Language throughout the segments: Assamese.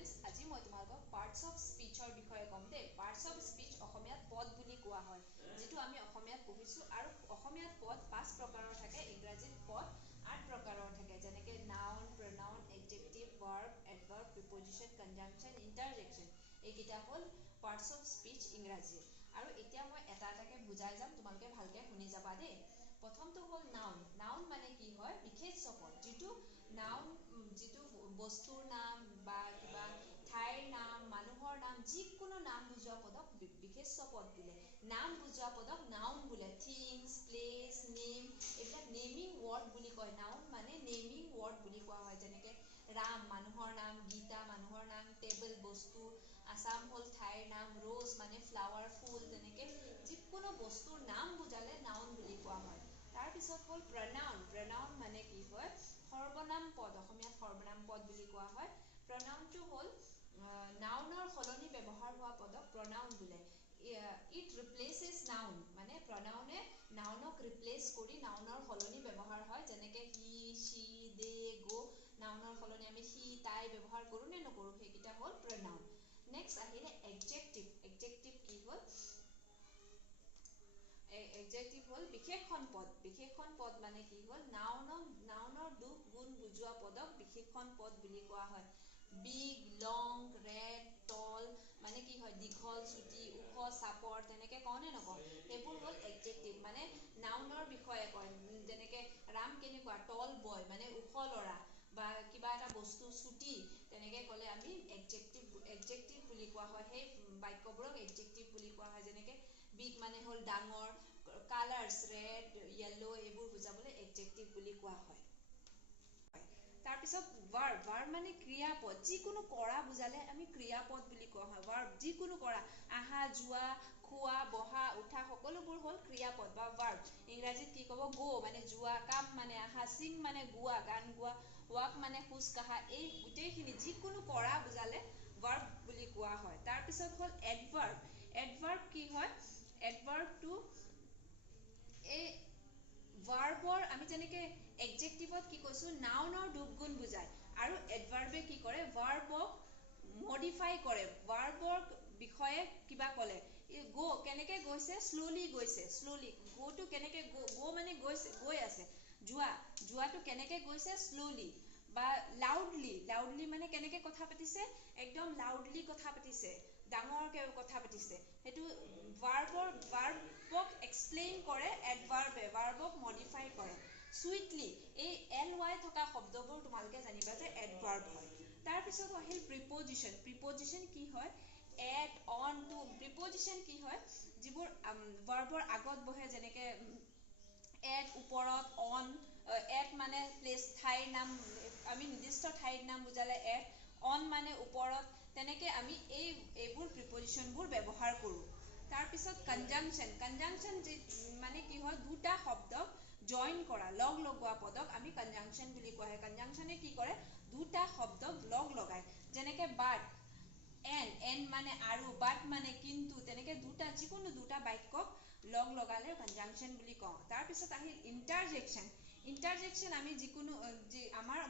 students, আজি মই তোমালোকক parts of speech or বিষয়ে কম দে। Parts of speech অসমীয়াত পদ বুলি কোৱা হয়, যেটো আমি অসমীয়াত পঢ়িছো আৰু অসমীয়াত পদ 5 প্ৰকাৰৰ থাকে, ইংৰাজীত পদ 8 প্ৰকাৰৰ থাকে, যেনেকে noun, pronoun, adjective, verb, adverb, preposition, conjunction, interjection। এইকেইটা হ'ল parts of speech ইংৰাজী। আৰু এতিয়া মই এটা এটাকে বুজাই যাম, তোমালোকে ভালকে শুনি যাবা দেই। প্ৰথমটো হ'ল noun। noun মানে কি হয়? বিশেষ্য পদ, যেটো noun যেটো বস্তুৰ নাম বা কিবা ঠাইৰ নাম, মানুহৰ নাম, যিকোনো নাম বুজোৱা পদক বিশেষ্য পদ বোলে। নাম বুজোৱা পদক noun বোলে। things, place, name, এইবিলাক নেমিং ৱৰ্ড বুলি কয়। noun মানে নেমিং ৱৰ্ড বুলি কোৱা হয়, যেনেকে ৰাম মানুহৰ নাম, গীতা মানুহৰ নাম, টেবল বস্তু, আসাম হ'ল ঠাইৰ নাম, ৰ'জ মানে ফ্লাৱাৰ ফুল, তেনেকে যিকোনো বস্তুৰ নাম বুজালে noun বুলি কোৱা হয়। তাৰপিছত হ'ল pronoun। pronoun মানে কি হয়? সৰ্বনাম পদ, অসমীয়াত সৰ্বনাম পদ বুলি কোৱা হয়। pronounটো হ'ল নাউনৰ সলনি ব্যৱহাৰ হোৱা পদক pronoun বোলে। it replaces noun, মানে pronounে নাউনক ৰিপ্লেচ কৰি নাউনৰ সলনি ব্যৱহাৰ হয়, যেনেকে he, she, they, go, নাউনৰ সলনি আমি he, তাই ব্যৱহাৰ কৰো নে নকৰো, সেইকেইটা হ'ল pronoun। নেক্সট আহিলে adjective। adjective কি হ'ল? adjective হ'ল বিশেষণ পদ। বিশেষণ পদ মানে কি হ'ল? নাউনৰ দুখ গুণ বুজোৱা পদক বিশেষণ পদ বুলি কোৱা হয়। big, long, red, tall মানে কি হয়? দীঘল, চুটি, ওখ, চাপৰ, তেনেকে কওঁ নে নকওঁ? সেইবোৰ হ'ল adjective, মানে নাউনৰ বিষয়ে কয়। যেনেকে ৰাম কেনেকুৱা? tall boy মানে ওখ ল'ৰা, বা কিবা এটা বস্তু চুটি, তেনেকে ক'লে আমি adjective বুলি কোৱা হয়। সেই বাক্যবোৰক adjective বুলি কোৱা হয়। যেনেকে big মানে হ'ল ডাঙৰ, colors red, yellow এইবোৰ বুজাবলৈ adjective বুলি কোৱা হয়। তাৰপিছত verb। verb মানে ক্ৰিয়াপদ, যিকোনো কৰা বুজালে আমি ক্ৰিয়াপদ বুলি কোৱা হয়। verb যিকোনো কৰা, আহা, যোৱা, খোৱা, বহা, উঠা, সকলোবোৰ হ'ল ক্ৰিয়াপদ বা verb। ইংৰাজীত কি ক'ব? go মানে যোৱা, come মানে আহা, sing মানে গোৱা, গান গোৱা, walk মানে খোজ কাঢ়া, এই গোটেইখিনি যিকোনো কৰা বুজালে verb বুলি কোৱা হয়। তাৰপিছত হ'ল adverb। adverb কি হয়? adverbটো এই ভাৰ্বৰ, আমি যেনেকে adjectiveত কি কৈছো? নাউনৰ দুখ গুণ বুজায়, আৰু adverbে কি কৰে? ভাৰ্বক মডিফাই কৰে। ভাৰ্বৰ বিষয়ে কিবা ক'লে, go কেনেকে গৈছে? slowly গৈছে, slowly। goটো কেনেকে? go মানে গৈছে, গৈ আছে। যোৱাটো কেনেকে গৈছে? slowly। বা loudly। loudly মানে কেনেকে কথা পাতিছে? একদম loudly কথা পাতিছে, ডাঙৰকে কথা পাতিছে। সেইটো ভাৰ্বক এক্সপ্লেইন কৰে adverbে, ভাৰ্বক মডিফাই কৰে। sweetly, এই ly থকা শব্দবোৰ তোমালোকে জানিবা যে adverb হয়। তাৰপিছত আহিল preposition। preposition কি হয়? add, on, to। preposition কি হয়? যিবোৰ ভাৰ্বৰ আগত বহে, যেনেকে add ওপৰত, on, add মানে প্লেচ ঠাইৰ নাম, আমি নিৰ্দিষ্ট ঠাইৰ নাম বুজালে add, on মানে ওপৰত, তেনেকে আমি এইবোৰ প্ৰিপজিচনবোৰ ব্যৱহাৰ কৰোঁ। তাৰপিছত conjunction। conjunction মানে কি হয়? দুটা শব্দক জইন কৰা, লগ লগোৱা পদক আমি conjunction বুলি কোৱা হয়। conjunctionে কি কৰে? দুটা শব্দক লগ লগায়, যেনেকে but, and মানে আৰু, but মানে কিন্তু, তেনেকে যিকোনো দুটা বাক্যক লগ লগালে conjunction বুলি কওঁ। তাৰপিছত আহিল interjection। interjection আমি যিকোনো আমাৰ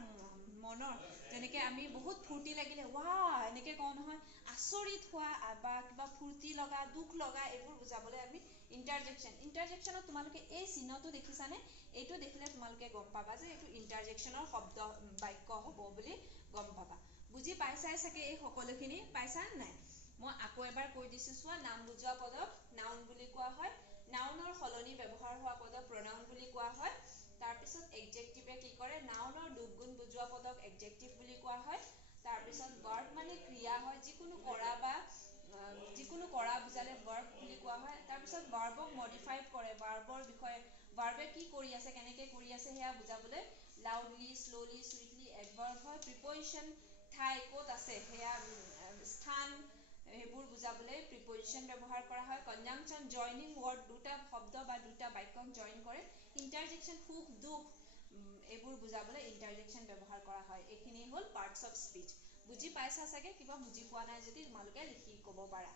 মনৰ, যেনেকে আমি বহুত ফূৰ্তি লাগিলে wow এনেকে কওঁ নহয়, আচৰিত হোৱা বা কিবা ফূৰ্তি লগা, দুখ লগা, এইবোৰ বুজাবলৈ আমি interjection। interjectionত তোমালোকে এই চিহ্নটো দেখিছানে? এইটো দেখিলে তোমালোকে গম পাবা যে এইটো interjectionৰ শব্দ বাক্য হ'ব বুলি গম পাবা। বুজি পাইছাই চাগে এই সকলোখিনি? পাইছা নাই? মই আকৌ এবাৰ কৈ দিছো চোৱা। নাম বুজোৱা পদক noun বুলি কোৱা হয়। নাউনৰ সলনি ব্যৱহাৰ হোৱা পদক pronoun বুলি কোৱা হয়। তাৰপিছত adjectiveে কি কৰে? নাউনৰ দুখ গুণ বুজোৱা পদক adjective বুলি কোৱা হয়। তাৰপিছত verb মানে ক্ৰিয়া হয়, যিকোনো কৰা বুজালে verb বুলি কোৱা হয়। তাৰপিছত verbক মডিফাই কৰে, verbৰ বিষয়ে, verbe কি কৰি আছে, কেনেকে কৰি আছে, সেয়া বুজাবলৈ loudly, slowly, sweetly adverb হয়। preposition ঠাই ক'ত আছে, সেয়া স্থান, সেইবোৰ বুজাবলৈ preposition ব্যৱহাৰ কৰা হয়। conjunction joining word, দুটা শব্দ বা দুটা বাক্যক জইন কৰে। interjection সুখ দুখ, এইবোৰ বুজাবলৈ interjection ব্যৱহাৰ কৰা হয়। এইখিনি হ'ল parts of speech। বুজি পাইছা চাগে? কিবা বুজি পোৱা নাই যদি তোমালোকে লিখি ক'ব পাৰা।